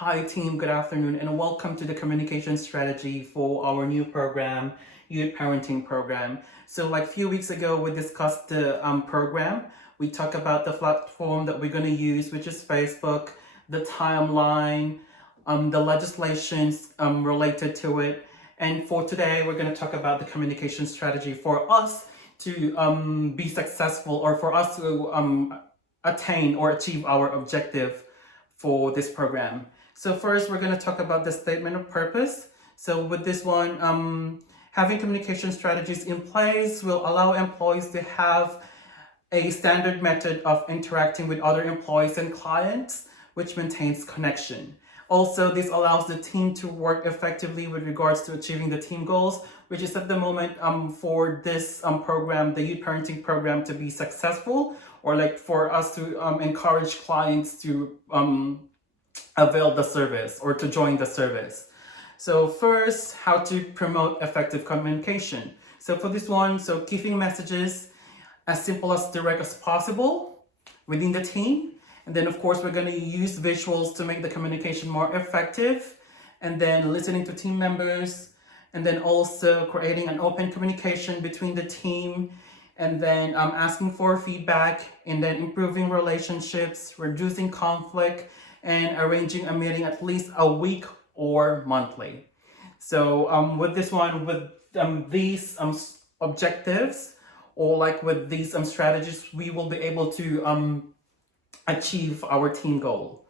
Hi team, good afternoon and welcome to the communication strategy for our new program, Youth Parenting Program. So like a few weeks ago, we discussed the program. We talked about the platform that we're going to use, which is Facebook, the timeline, the legislations related to it. And for today, we're going to talk about the communication strategy for us to be successful or for us to attain or achieve our objective for this program. So first, we're going to talk about the statement of purpose. So with this one, having communication strategies in place will allow employees to have a standard method of interacting with other employees and clients, which maintains connection. Also, this allows the team to work effectively with regards to achieving the team goals, which is at the moment for this program, the youth parenting program, to be successful, or like for us to encourage clients to avail the service or to join the service. So first, how to promote effective communication. So for this one, so keeping messages as simple as direct as possible within the team. And then of course, we're going to use visuals to make the communication more effective. And then listening to team members. And then also creating an open communication between the team. And then asking for feedback. And then improving relationships, reducing conflict, and arranging a meeting at least a week or monthly. So with this one, with these objectives, or like with these strategies, we will be able to achieve our team goal.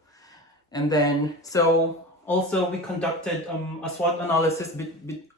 And then, so also we conducted a SWOT analysis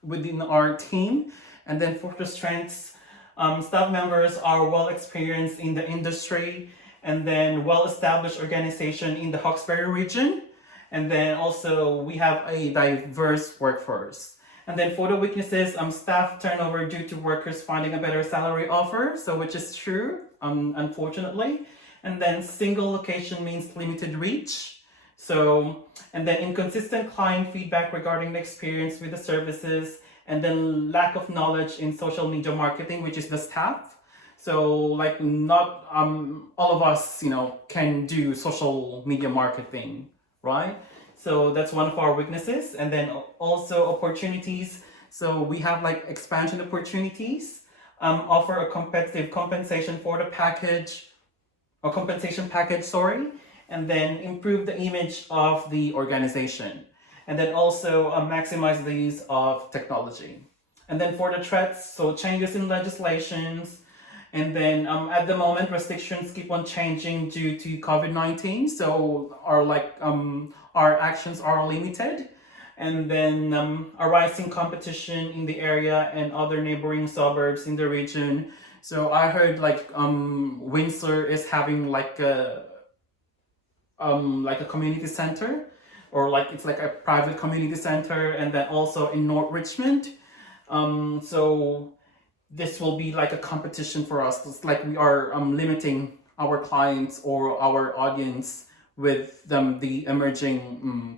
within our team. And then for the strengths, staff members are well experienced in the industry, and then well-established organization in the Hawkesbury region. And then also we have a diverse workforce. And then for the weaknesses, staff turnover due to workers finding a better salary offer, so which is true, unfortunately. And then single location means limited reach. So, and then inconsistent client feedback regarding the experience with the services, and then lack of knowledge in social media marketing, which is the staff. So like not all of us, can do social media marketing, right? So that's one of our weaknesses. And then also opportunities. So we have like expansion opportunities, offer a competitive compensation for the package, or compensation package, sorry, and then improve the image of the organization. And then also maximize the use of technology. And then for the threats, so changes in legislations, and then at the moment, restrictions keep on changing due to COVID-19. So our actions are limited. And then a rising competition in the area and other neighboring suburbs in the region. So I heard Windsor is having like a community center, or it's like a private community center, and then also in North Richmond. So this will be like a competition for us. It's like we are limiting our clients or our audience with the emerging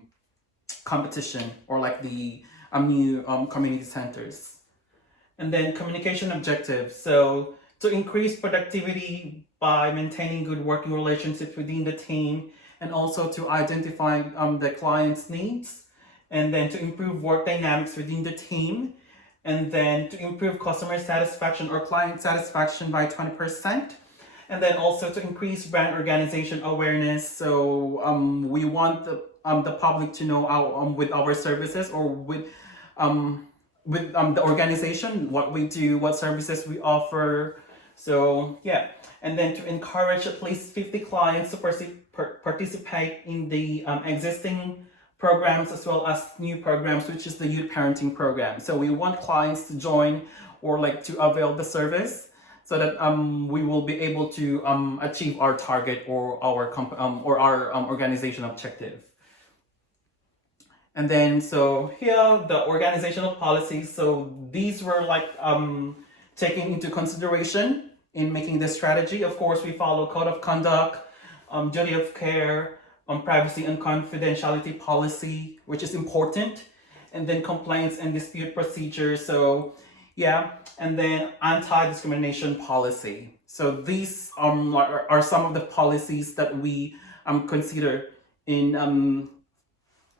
competition, or like the new community centers. And then communication objectives. So to increase productivity by maintaining good working relationships within the team, and also to identify the client's needs, and then to improve work dynamics within the team, and then to improve customer satisfaction or client satisfaction by 20%. And then also to increase brand organization awareness. So we want the public to know with our services, or with the organization, what we do, what services we offer. So yeah, and then to encourage at least 50 clients to participate in the existing programs as well as new programs, which is the youth parenting program. So we want clients to join or to avail the service, so that we will be able to achieve our target or our organization objective. And then so here the organizational policies. So these were taken into consideration in making this strategy. Of course, we follow code of conduct, duty of care, privacy and confidentiality policy, which is important, and then complaints and dispute procedures. So yeah, and then anti-discrimination policy. So these are some of the policies that we consider in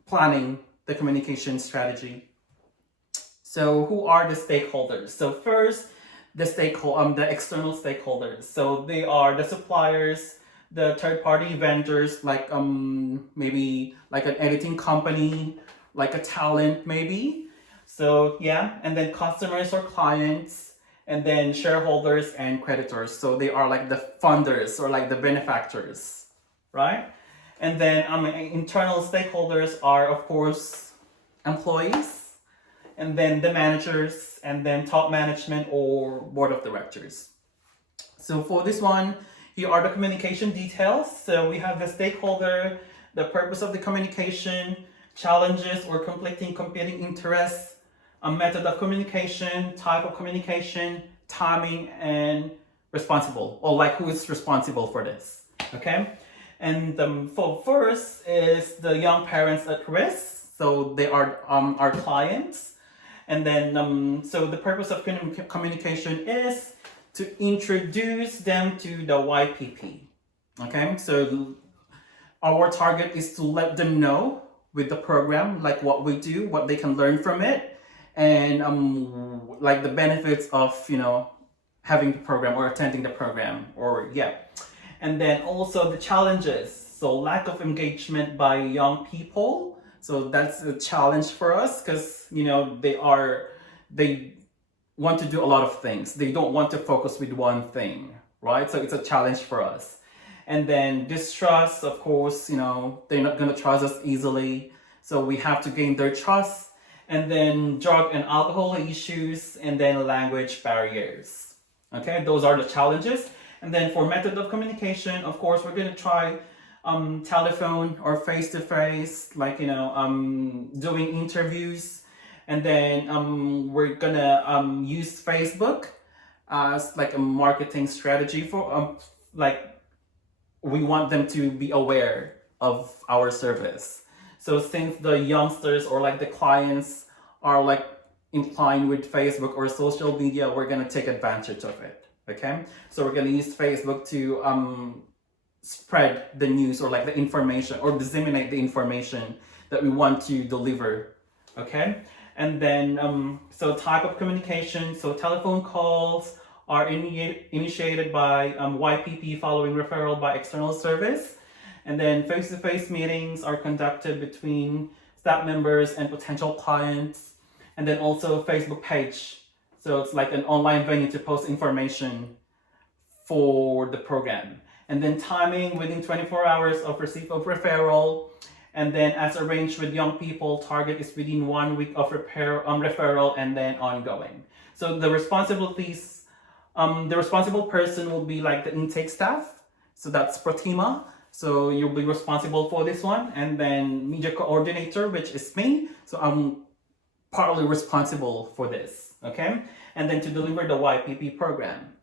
planning the communication strategy. So who are the stakeholders? So first, the external stakeholders. So they are the suppliers, the third-party vendors, like maybe like an editing company, like a talent maybe. So yeah, and then customers or clients, and then shareholders and creditors. So they are like the funders or like the benefactors, right? And then internal stakeholders are of course employees, and then the managers, and then top management or board of directors. So for this one, here are the communication details. So we have the stakeholder, the purpose of the communication, challenges or conflicting competing interests, a method of communication, type of communication, timing, and responsible, or like who is responsible for this. Okay. And for first is the young parents at risk. So they are our clients. And then, so the purpose of communication is to introduce them to the YPP. Okay, so our target is to let them know with the program, like what we do, what they can learn from it, and like the benefits of having the program or attending the program, or yeah. And then also the challenges. So lack of engagement by young people. So that's a challenge for us because they want to do a lot of things. They don't want to focus with one thing, right? So it's a challenge for us. And then distrust, of course, they're not going to trust us easily. So we have to gain their trust. And then drug and alcohol issues, and then language barriers. Okay, those are the challenges. And then for method of communication, of course, we're going to try telephone or face-to-face, like doing interviews. And then we're gonna use Facebook as like a marketing strategy for like we want them to be aware of our service. So since the youngsters or like the clients are like inclined with Facebook or social media, we're gonna take advantage of it. Okay, so we're gonna use Facebook to spread the news or like the information or disseminate the information that we want to deliver. Okay, and then so type of communication. So telephone calls are initiated by YPP following referral by external service, and then face-to-face meetings are conducted between staff members and potential clients, and then also Facebook page. So it's like an online venue to post information for the program. And then timing within 24 hours of receipt of referral. And then as arranged with young people, target is within 1 week of referral and then ongoing. So the responsibilities, the responsible person will be like the intake staff. So that's Pratima. So you'll be responsible for this one. And then media coordinator, which is me. So I'm partly responsible for this, okay? And then to deliver the YPP program.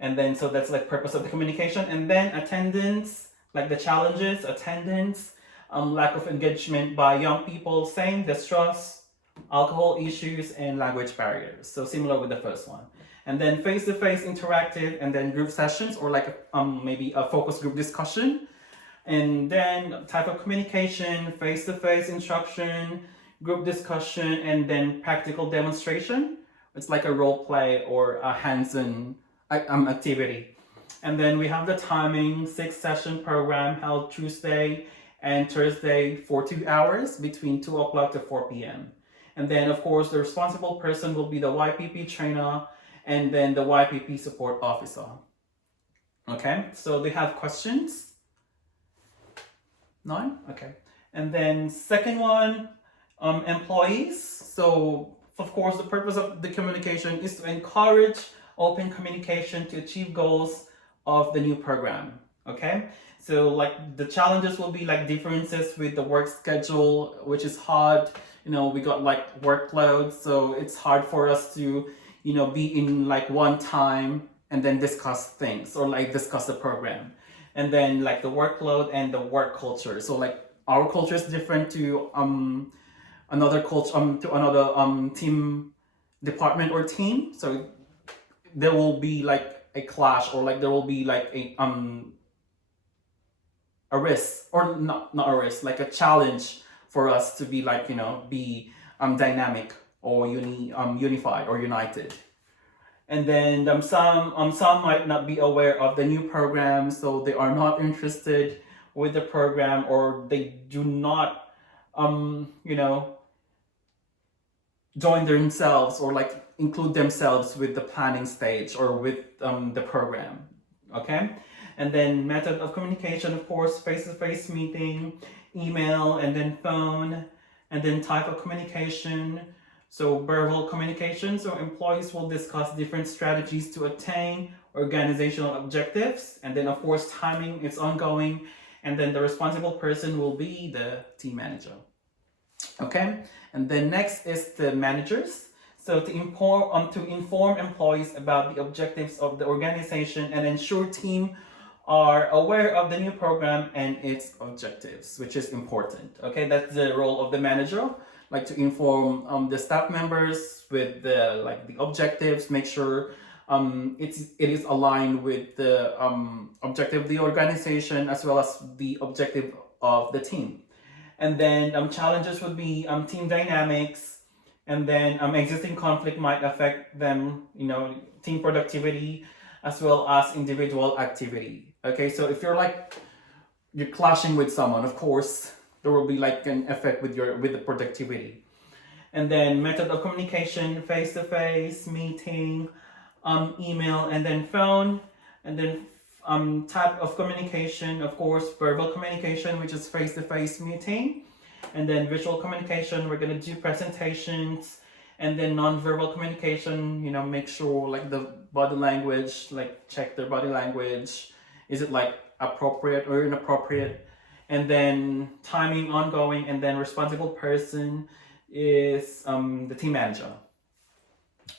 And then, so that's like purpose of the communication. And then attendance, like the challenges, attendance, lack of engagement by young people, same, distrust, alcohol issues, and language barriers. So similar with the first one. And then face-to-face interactive, and then group sessions, or like maybe a focus group discussion. And then type of communication, face-to-face instruction, group discussion, and then practical demonstration. It's like a role play or a hands-on activity. And then we have the timing, 6-session program held Tuesday and Thursday for 2 hours between 2 o'clock to 4 p.m. And then of course the responsible person will be the YPP trainer and then the YPP support officer. Okay, so they have questions? None? Okay. And then second one, employees. So of course the purpose of the communication is to encourage open communication to achieve goals of the new program. Okay, so like the challenges will be like differences with the work schedule, which is hard. We got like workload, so it's hard for us to be in like one time and then discuss things or like discuss the program. And then like the workload and the work culture. So like our culture is different to another culture to another team department or team. So there will be like a clash, or like there will be like a risk, or not a risk, like a challenge for us to be like, be dynamic or unified or united. And then some might not be aware of the new program, so they are not interested with the program, or they do not join themselves or like include themselves with the planning stage or with the program. Okay. And then method of communication, of course, face-to-face meeting, email, and then phone. And then type of communication, so verbal communication, so employees will discuss different strategies to attain organizational objectives. And then of course timing is ongoing, and then the responsible person will be the team manager. Okay. And then next is the managers, so to inform employees about the objectives of the organization and ensure team are aware of the new program and its objectives, which is important. Okay, that's the role of the manager, like to inform the staff members with the objectives, make sure it is aligned with the objective of the organization as well as the objective of the team. And then challenges would be team dynamics, and then existing conflict might affect them, team productivity as well as individual activity. Okay, so if you're clashing with someone, of course there will be like an effect with the productivity. And then method of communication, face-to-face meeting, email, and then phone. And then type of communication, of course, verbal communication, which is face-to-face meeting. And then visual communication, we're gonna do presentations. And then non-verbal communication, make sure like the body language, like check their body language. Is it like appropriate or inappropriate? And then timing ongoing, and then responsible person is the team manager.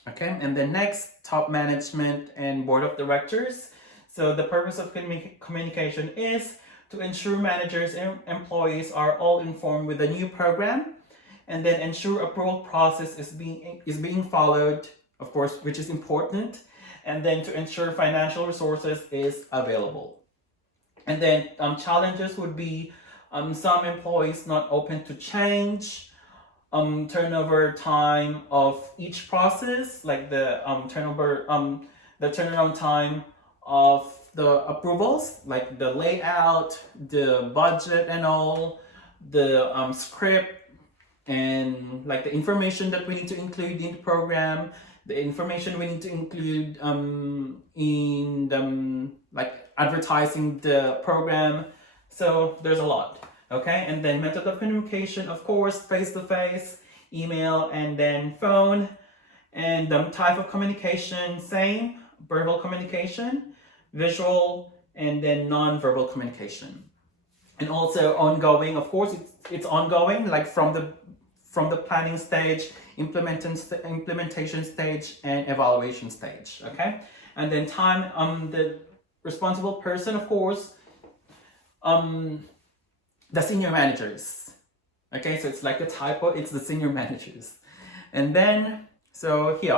Okay, and then next, top management and board of directors. So the purpose of communication is to ensure managers and employees are all informed with the new program, and then ensure approval process is being followed, of course, which is important, and then to ensure financial resources is available. And then challenges would be some employees not open to change, turnover time of each process, like the turnaround time of the approvals, like the layout, the budget and all, the script, and like the information that we need to include in the program, the information we need to include in like advertising the program. So there's a lot. Okay, and then method of communication, of course, face-to-face, email, and then phone. And type of communication, same, verbal communication, visual, and then non-verbal communication. And also ongoing, of course, it's ongoing, like from the planning stage, implementation stage, and evaluation stage. Okay, and then time, the responsible person, of course, the senior managers. Okay, so it's like the typo, it's the senior managers. And then, so here,